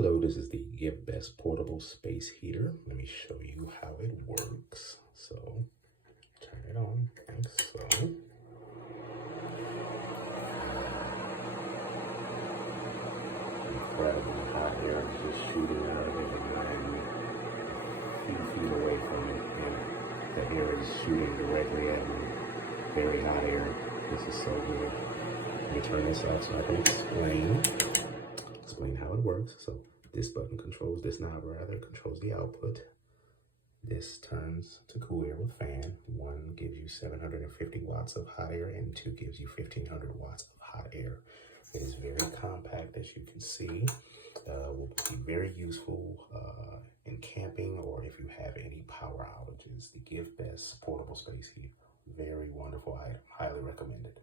Hello, this is the GiveBest portable space heater. Let me show you how it works. So, turn it on like so. Incredibly hot air just shooting out of it, and I'm a few feet away from it, and the air is shooting directly at me. Very hot air. This is so good. Let me turn this off so I can explain how it works. So this button controls, this knob rather, controls the output. This turns to cool air with fan. One gives you 750 watts of hot air and two gives you 1500 watts of hot air. It is very compact, as you can see. Will be very useful in camping or if you have any power outages. The GiveBest portable space heater. Very wonderful item. Highly recommended.